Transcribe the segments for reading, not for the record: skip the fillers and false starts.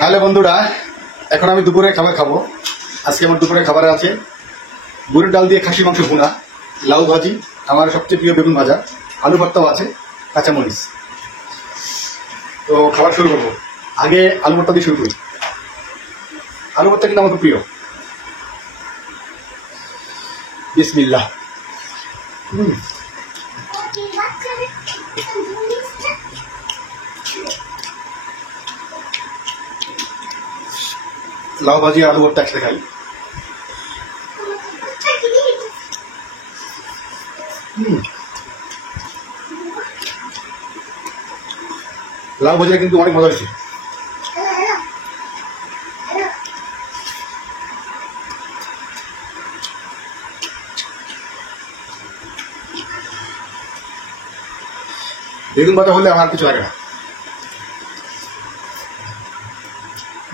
Hello বন্ধুরা, এখন আমি দুপুরে খাবার খাবো। আজকে আমার দুপুরে খাবারে আছে গরুর ডাল দিয়ে খাসি মাংস ভুনা, লাউ ভাজি, আমার সবচেয়ে প্রিয় বেগুন ভাজা, আলু ভর্তাও আছে, কাঁচামরিচ। তো খাবার শুরু করবো। আগে আলু ভর্তা দিয়ে শুরু করি। আলু ভর্তা কিন্তু আমার খুব প্রিয়। বিসমিল্লাহ। লাউ ভাজি আলু ভর্তা একসাথে খাই। লাউ ভাজিটা কিন্তু অনেক মজা হয়েছে। বেগুন ভাজা হলে আমার কিছু লাগে না।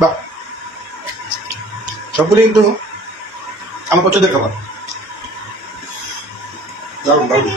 বাহ, সবগুলি কিন্তু আমার পছন্দের খাবার। দারুণ দারুণ।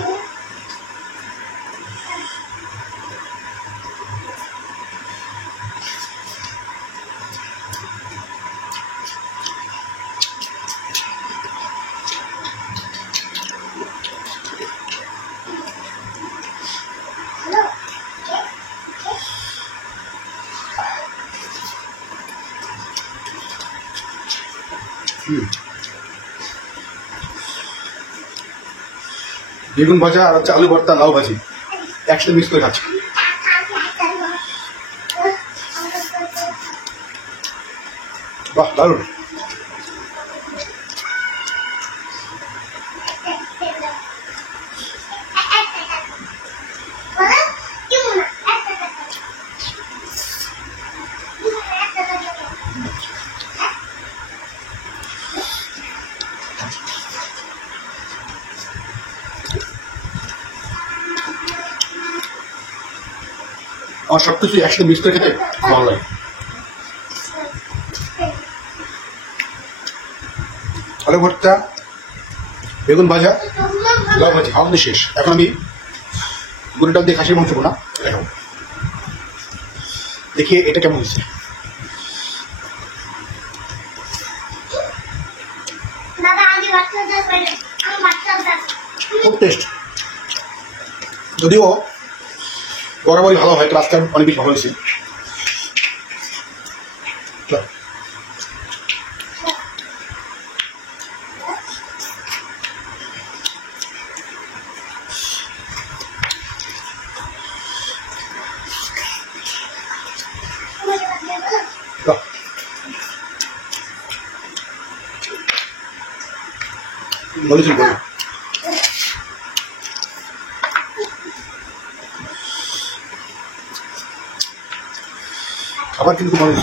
বেগুন ভাজা আর হচ্ছে আলু ভর্তা, লাউ ভাজি একসাথে মিক্স করে খাচ্ছি। বাহ, দারুণ। আমার সবকিছু একসাথে মিক্স করে খেতে ভালো লাগে। আলু ভর্তা, বেগুন ভাজা, লাউ ভাজি আমাদের শেষ। এখন আমি গরুর ডাল দিয়ে খাসির মাংস বোনা দেখাবো। দেখি এটা কেমন হয়েছে। খুব টেস্ট, যদিও বরাবরই ভালো হয়, আজকে অনেক বেশি ভালো হয়েছে। বলেছেন বলুন। খাবার কিন্তু ভালো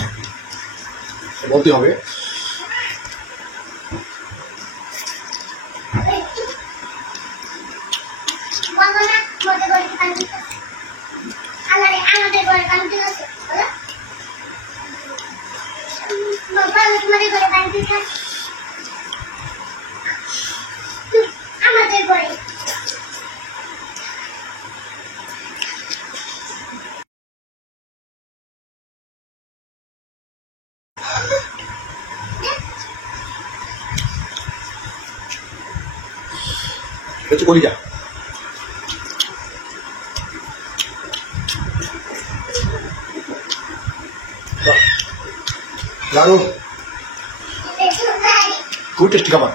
বলতে হবে। হচ্ছে কলিজা। দারুণ, খুব টেস্টি খাবার।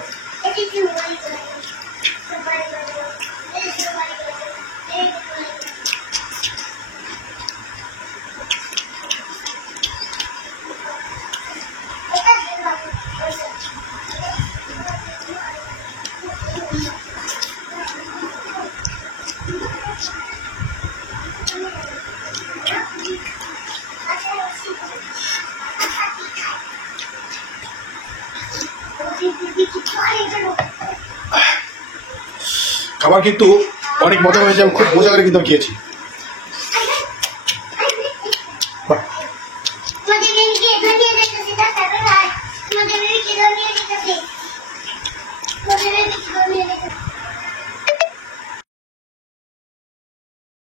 খাবার কিন্তু অনেক মজা হয়েছে, খুব মজা করে কিন্তু আমি খেয়েছি।